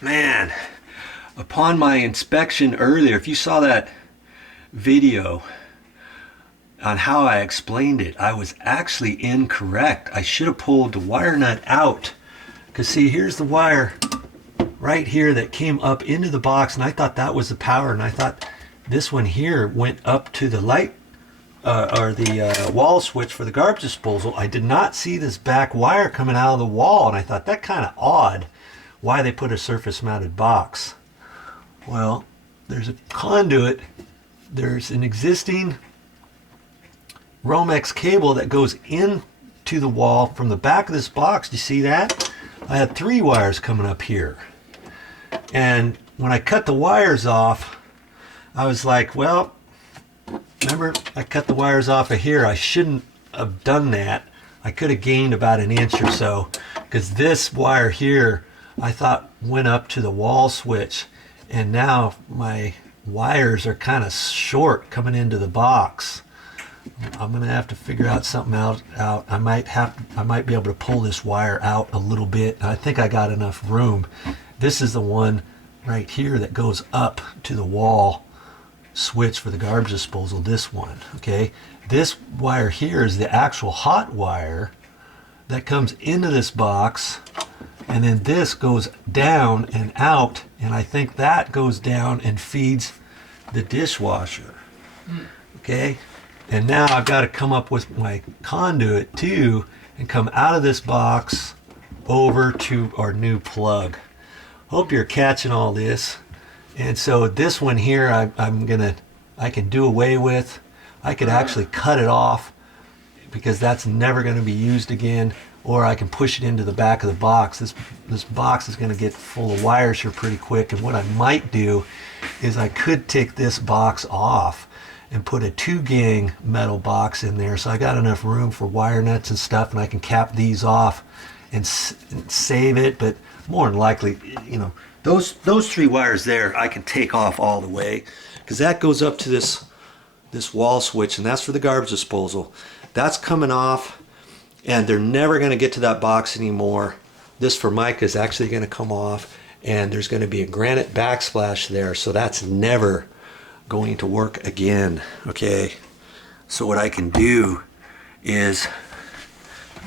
Man, upon my inspection earlier, if you saw that video on how I explained it, I was actually incorrect. I should have pulled the wire nut out. Because see, here's the wire right here that came up into the box, and I thought that was the power, and I thought this one here went up to the light or the wall switch for the garbage disposal. I did not see this back wire coming out of the wall, and I thought that kind of odd why they put a surface mounted box. Well, there's a conduit, there's an existing Romex cable that goes into the wall from the back of this box. Do you see that? I had 3 wires coming up here, and when I cut the wires off, I was like, well, remember I cut the wires off of here. I shouldn't have done that. I could have gained about an inch or so, because this wire here I thought went up to the wall switch, and now my wires are kind of short coming into the box. I'm gonna have to figure out something out. I might be able to pull this wire out a little bit. I think I got enough room. This is the one right here that goes up to the wall switch for the garbage disposal. This one, okay? This wire here is the actual hot wire that comes into this box, and then this goes down and out, and I think that goes down and feeds the dishwasher. Okay, and now I've got to come up with my conduit too and come out of this box over to our new plug. Hope you're catching all this. And so this one here I can do away with. I could actually cut it off because that's never going to be used again, or I can push it into the back of the box. This box is going to get full of wires here pretty quick, and what I might do is I could take this box off and put a 2-gang metal box in there, so I got enough room for wire nuts and stuff, and I can cap these off and save it. But more than likely, you know, those 3 wires there I can take off all the way, because that goes up to this wall switch, and that's for the garbage disposal. That's coming off, and they're never going to get to that box anymore. This Formica is actually going to come off, and there's going to be a granite backsplash there, so that's never going to work again. Okay, so what I can do is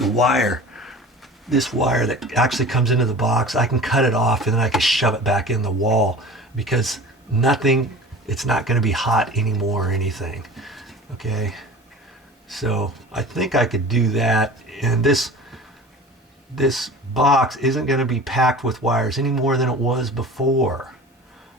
the wire, this wire that actually comes into the box, I can cut it off, and then I can shove it back in the wall, because it's not going to be hot anymore or anything. Okay, so I think I could do that, and this box isn't going to be packed with wires any more than it was before.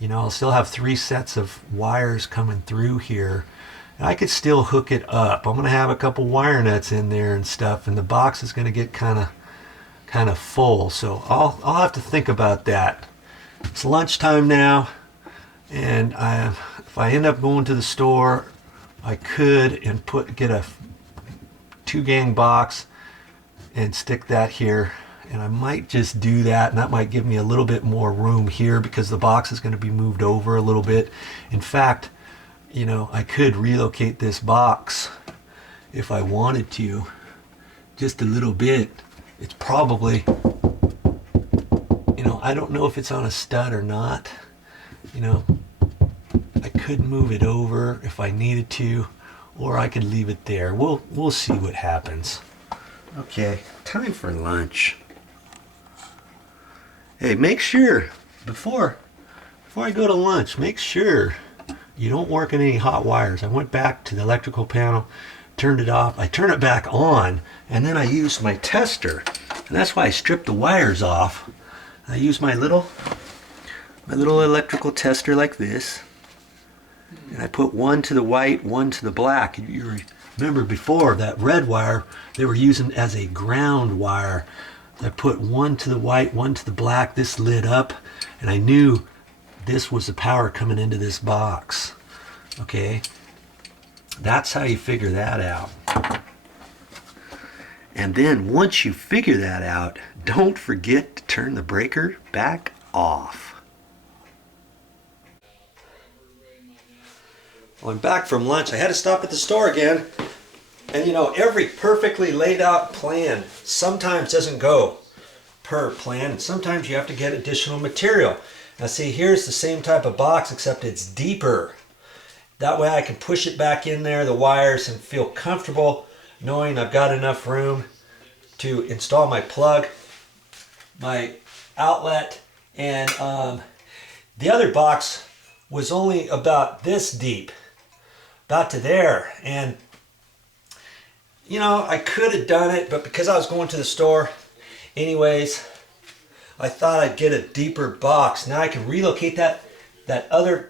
You know, I'll still have 3 sets of wires coming through here, and I could still hook it up. I'm going to have a couple wire nuts in there and stuff, and the box is going to get kind of full. So I'll have to think about that. It's lunchtime now, and if I end up going to the store, I could get a 2-gang box and stick that here, and I might just do that, and that might give me a little bit more room here because the box is going to be moved over a little bit. In fact, you know, I could relocate this box if I wanted to, just a little bit. It's probably, you know, I don't know if it's on a stud or not. You know, I could move it over if I needed to, or I could leave it there. We'll see what happens. Okay, time for lunch. Hey, make sure before I go to lunch, make sure you don't work on any hot wires. I went back to the electrical panel, turned it off. I turn it back on, and then I use my tester, and that's why I stripped the wires off. I use my little electrical tester like this, and I put one to the white, one to the black. You remember before, that red wire they were using as a ground wire. I put one to the white, one to the black. This lit up, and I knew this was the power coming into this box. Okay, that's how you figure that out. And then once you figure that out, don't forget to turn the breaker back off. Well, I'm back from lunch. I had to stop at the store again. And you know, every perfectly laid out plan sometimes doesn't go per plan, and sometimes you have to get additional material. Now see, here's the same type of box except it's deeper. That way I can push it back in there, the wires, and feel comfortable knowing I've got enough room to install my plug, my outlet, and the other box was only about this deep, about to there. And you know, I could have done it, but because I was going to the store anyways, I thought I'd get a deeper box. Now I can relocate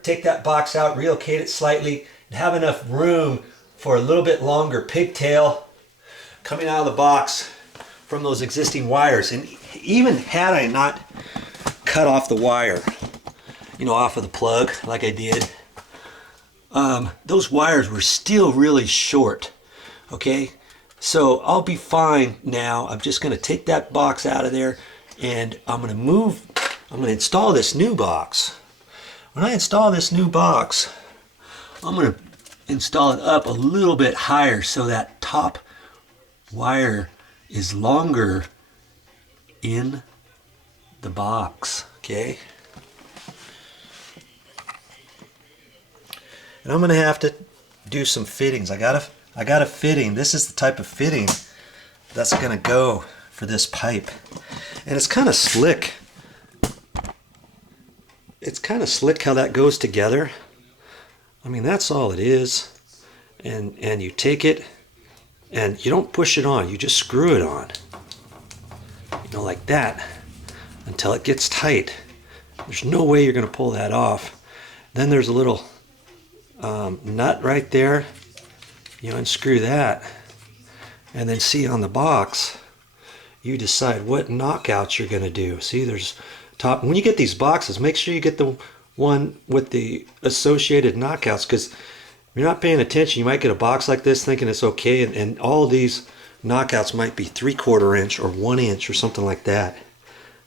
take that box out, relocate it slightly, and have enough room for a little bit longer pigtail coming out of the box from those existing wires. And even had I not cut off the wire, you know, off of the plug like I did, those wires were still really short. Okay, so I'll be fine now. I'm just going to take that box out of there, and I'm going to install this new box. When I install this new box, I'm going to install it up a little bit higher so that top wire is longer in the box. Okay, and I'm going to have to do some fittings. I got a fitting. This is the type of fitting that's going to go for this pipe, and it's kind of slick. It's kind of slick how that goes together. I mean, that's all it is. And you take it and you don't push it on, you just screw it on, you know, like that, until it gets tight. There's no way you're going to pull that off. Then there's a little nut right there. You unscrew that, and then see on the box, you decide what knockouts you're going to do. See, there's top. When you get these boxes, make sure you get the one with the associated knockouts, because if you're not paying attention, you might get a box like this thinking it's okay, and all these knockouts might be 3/4 inch or 1 inch or something like that.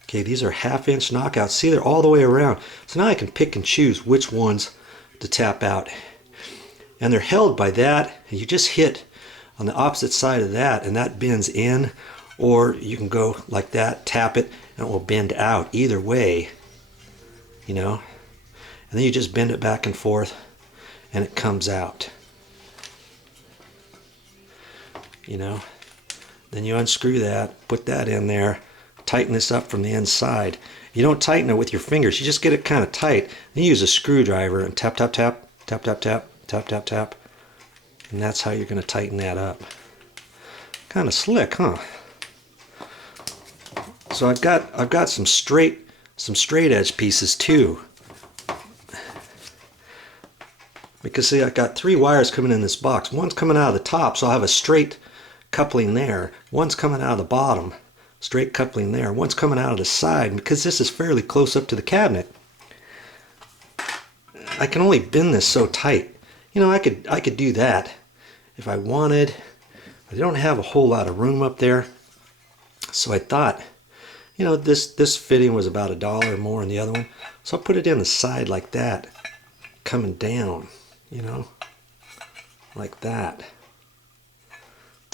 Okay, these are 1/2 inch knockouts. See, they're all the way around. So now I can pick and choose which ones to tap out. And they're held by that, and you just hit on the opposite side of that, and that bends in, or you can go like that, tap it, and it will bend out either way, you know. And then you just bend it back and forth, and it comes out, you know. Then you unscrew that, put that in there, tighten this up from the inside. You don't tighten it with your fingers, you just get it kind of tight. Then you use a screwdriver and tap, tap, tap, tap, tap, tap, tap, tap, tap, and that's how you're going to tighten that up. Kind of slick, huh? So I've got some straight edge pieces too, because see, I've got 3 wires coming in this box. One's coming out of the top, so I'll have a straight coupling there. One's coming out of the bottom, straight coupling there. One's coming out of the side, and because this is fairly close up to the cabinet, I can only bend this so tight. You know, I could do that if I wanted. I don't have a whole lot of room up there, so I thought, you know, this fitting was about $1 more than the other one, so I'll put it in the side like that, coming down, you know, like that.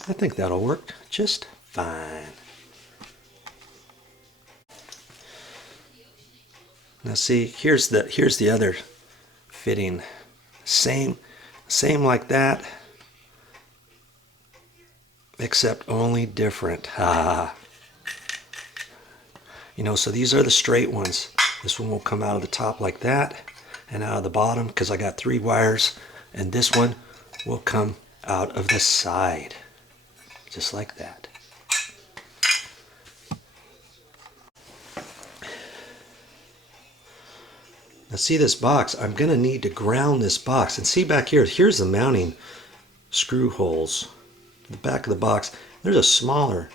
I think that'll work just fine. Now see, here's the other fitting. Same like that, except only different. You know, so these are the straight ones. This one will come out of the top like that, and out of the bottom, because I got 3 wires, and this one will come out of the side, just like that. Now see this box, I'm going to need to ground this box. And see back here, here's the mounting screw holes. The back of the box, there's a smaller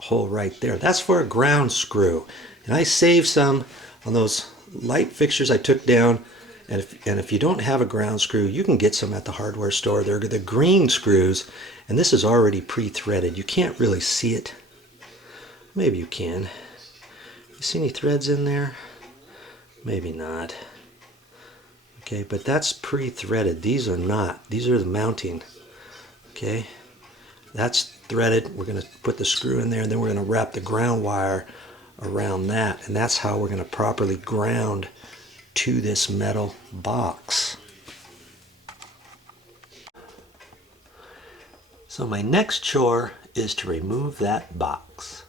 hole right there. That's for a ground screw. And I saved some on those light fixtures I took down. And if you don't have a ground screw, you can get some at the hardware store. They're the green screws, and this is already pre-threaded. You can't really see it. Maybe you can. You see any threads in there? Maybe not. Okay, but that's pre-threaded. These are not. These are the mounting. Okay, That's threaded. We're going to put the screw in there, and then we're going to wrap the ground wire around that, and that's how we're going to properly ground to this metal box. So my next chore is to remove that box.